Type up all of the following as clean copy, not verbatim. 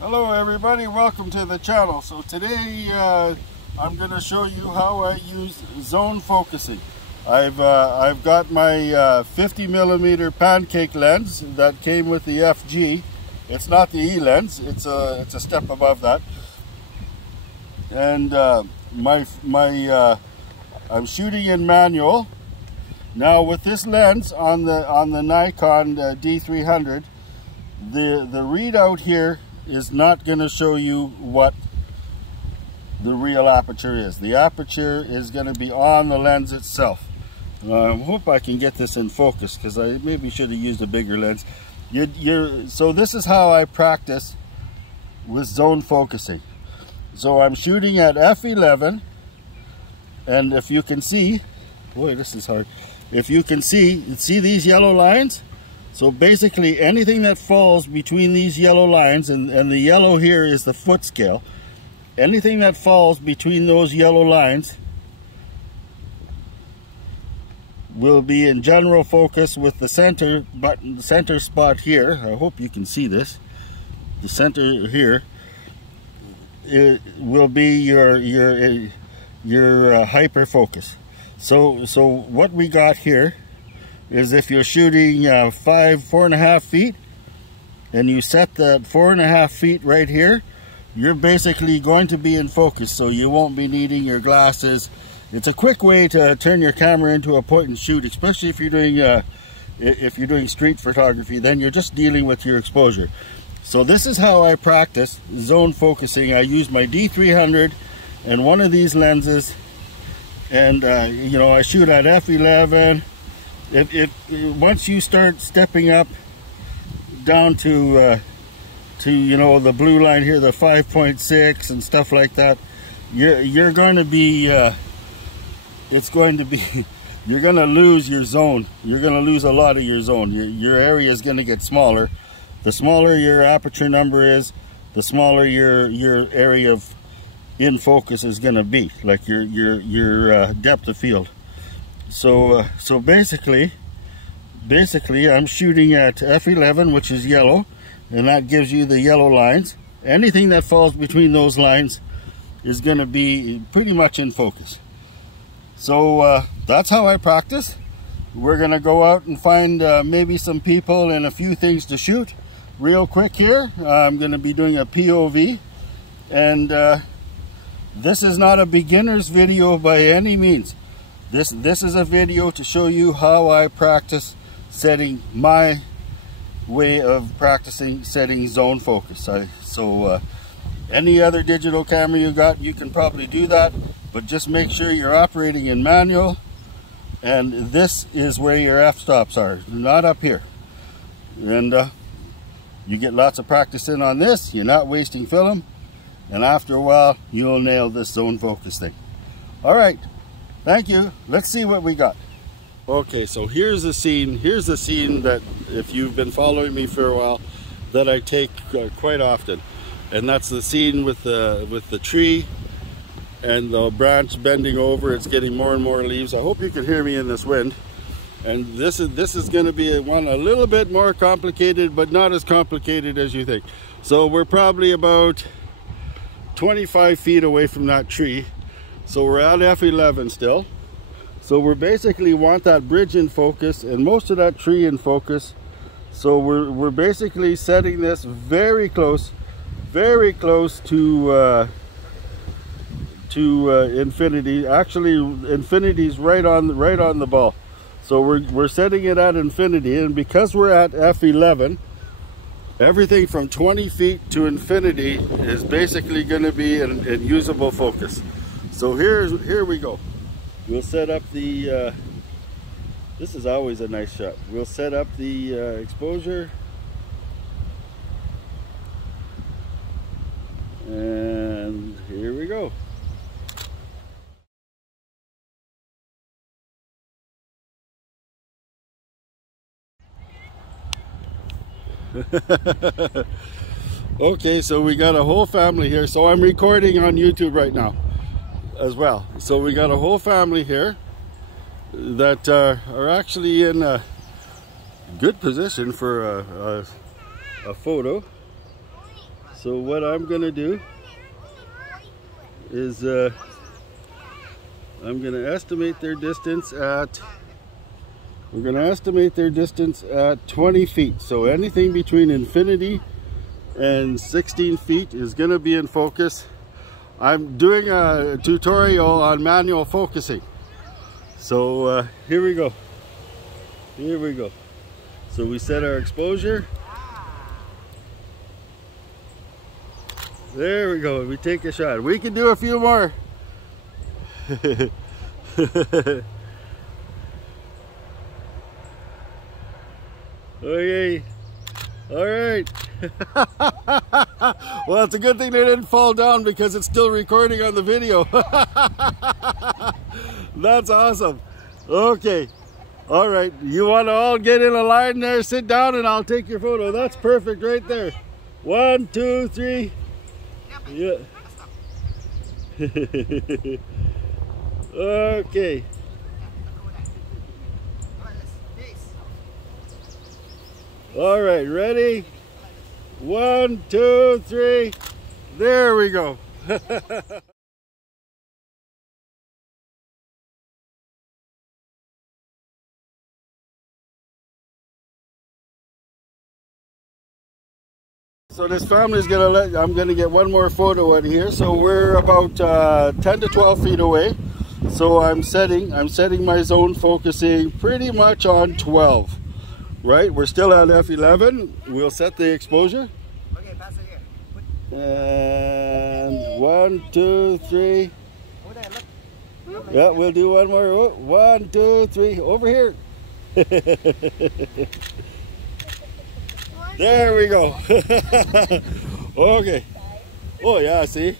Hello everybody, welcome to the channel. So today I'm going to show you how I use zone focusing. I've got my 50mm pancake lens that came with the FG. It's not the E lens, it's a step above that. And I'm shooting in manual. Now with this lens on the Nikon D300, the readout here is not going to show you what the real aperture is. The aperture is going to be on the lens itself. I hope I can get this in focus because I maybe should have used a bigger lens. So this is how I practice with zone focusing. So I'm shooting at f11, and if you can see, boy, this is hard. If you can see these yellow lines? So basically anything that falls between these yellow lines, and the yellow here is the foot scale, anything that falls between those yellow lines will be in general focus with the center button, the center spot here. I hope you can see this. The center here, it will be your hyper focus. So what we got here is if you're shooting 4.5 feet and you set that 4.5 feet right here, you're basically going to be in focus, so you won't be needing your glasses. It's a quick way to turn your camera into a point and shoot, especially if you're doing street photography. Then you're just dealing with your exposure. So this is how I practice zone focusing. I use my D300 and one of these lenses, and I shoot at f11. Once you start stepping up down to the blue line here, the 5.6 and stuff like that, you're going to be you're going to lose your zone. You're going to lose a lot of your zone. Your area is going to get smaller. The smaller your aperture number is, the smaller your area of in focus is going to be, like your depth of field. So basically I'm shooting at f11, which is yellow, and that gives you the yellow lines. Anything that falls between those lines is going to be pretty much in focus. So that's how I practice. We're going to go out and find maybe some people and a few things to shoot real quick here. I'm going to be doing a POV, and this is not a beginner's video by any means. This is a video to show you how I practice setting, my way of practicing setting zone focus. Any other digital camera you got, you can probably do that, but just make sure you're operating in manual, and this is where your f-stops are, not up here. And you get lots of practice in on this, you're not wasting film, and after a while you'll nail this zone focus thing. All right. Thank you. Let's see what we got. Okay, so here's the scene. Here's the scene that, if you've been following me for a while, that I take quite often, and that's the scene with the tree and the branch bending over. It's getting more and more leaves. I hope you can hear me in this wind. And this is going to be one a little bit more complicated, but not as complicated as you think. So we're probably about 25 feet away from that tree. So we're at f11 still. So we basically want that bridge in focus and most of that tree in focus. So we're basically setting this very close to infinity. Actually, infinity's right on the ball. So we're setting it at infinity, and because we're at f11, everything from 20 feet to infinity is basically going to be in usable focus. So here we go. We'll set up the, this is always a nice shot. We'll set up the exposure. And here we go. Okay, so we got a whole family here. So I'm recording on YouTube right now as well. So we got a whole family here that are actually in a good position for a photo. So what I'm gonna do is I'm gonna estimate their distance at, we're gonna estimate their distance at 20 feet. So anything between infinity and 16 feet is gonna be in focus. I'm doing a tutorial on manual focusing. So here we go. Here we go. So we set our exposure. There we go. We take a shot. We can do a few more. Okay. All right. Well, it's a good thing they didn't fall down because it's still recording on the video. That's awesome. Okay. All right. You want to all get in a line there, sit down, and I'll take your photo. That's perfect right there. 1, 2, 3. Yeah. Okay. All right, ready? 1, 2, 3. There we go. So this family's gonna I'm gonna get one more photo out of here. So we're about 10 to 12 feet away. So I'm setting my zone focusing pretty much on 12. Right, we're still at F11. We'll set the exposure. Okay, pass it here. And 1, 2, 3. Over there, look. Yeah, we'll do one more. 1, 2, 3. Over here. There we go. Okay. Oh yeah, see?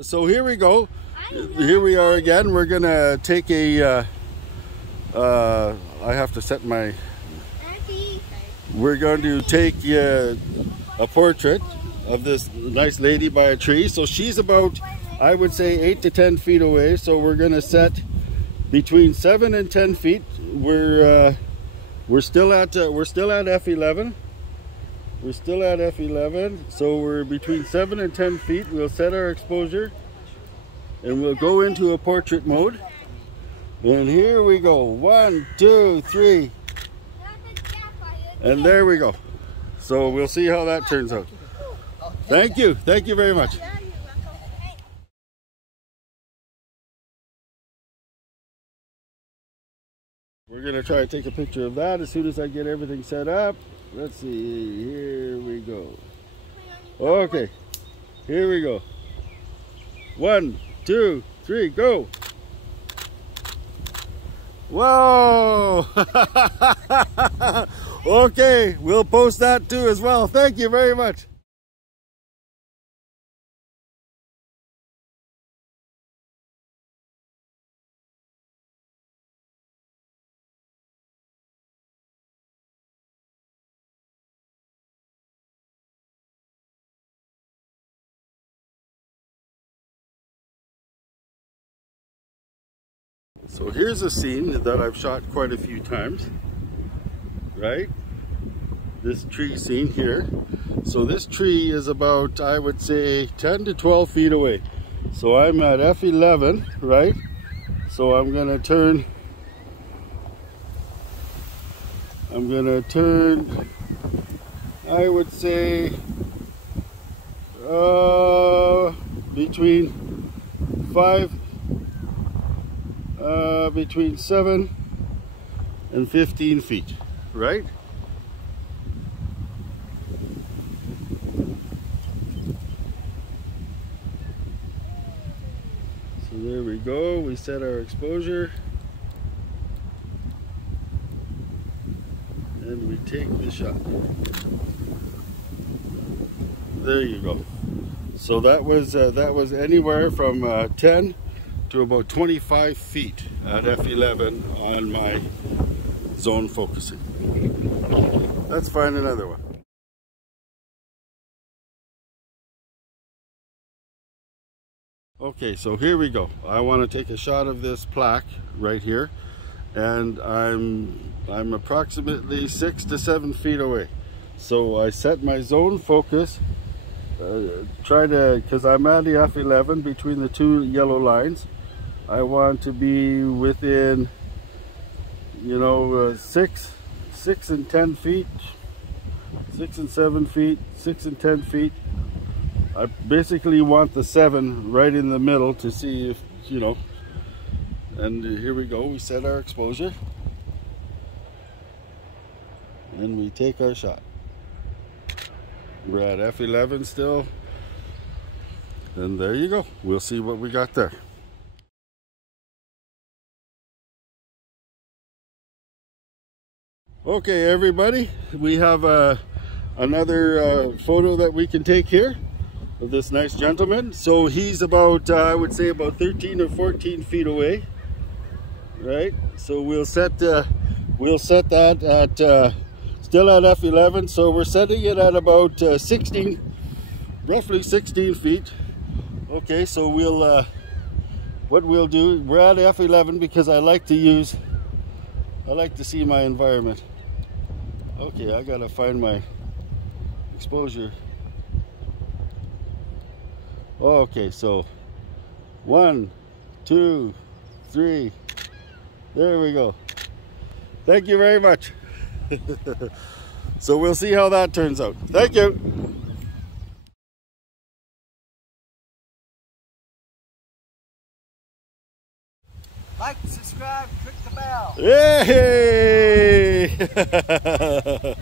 So here we go. Here we are again. We're gonna take a I have to set my, we're going to take a portrait of this nice lady by a tree. So she's about, I would say, 8 to 10 feet away. So we're gonna set between 7 and 10 feet. We're still at F11. We're still at F11, so we're between 7 and 10 feet. We'll set our exposure and we'll go into a portrait mode. And here we go. 1, 2, 3. And there we go. So we'll see how that turns out. Thank you. Thank you very much. We're going to try to take a picture of that as soon as I get everything set up. Let's see, here we go. Okay, here we go. 1, 2, 3, go. Whoa! Okay, we'll post that too as well. Thank you very much. So here's a scene that I've shot quite a few times, right? This tree scene here. So this tree is about, I would say, 10 to 12 feet away. So I'm at F11, right? So I'm gonna turn, I would say, between 7 and 15 feet, right? So there we go. We set our exposure and we take the shot. There you go. So that was anywhere from 10 to about 25 feet at F11 on my zone focusing. Let's find another one. Okay, so here we go. I want to take a shot of this plaque right here, and I'm approximately 6 to 7 feet away. So I set my zone focus, because I'm at the f11 between the two yellow lines. I want to be within, you know, 6 and 10 feet, 6 and 7 feet, 6 and 10 feet. I basically want the 7 right in the middle to see if, you know, and here we go. We set our exposure and we take our shot. We're at f11 still, and there you go. We'll see what we got there. Okay, everybody, we have another photo that we can take here of this nice gentleman. So he's about, I would say about 13 or 14 feet away, right? So we'll set that at still at f11. So we're setting it at about 16, roughly 16 feet. Okay, so we'll what we'll do, we're at f11 because I like to see my environment. Okay, I gotta find my exposure. Okay, so 1, 2, 3. There we go. Thank you very much. So we'll see how that turns out. Thank you. Like, subscribe, click the bell. Yay!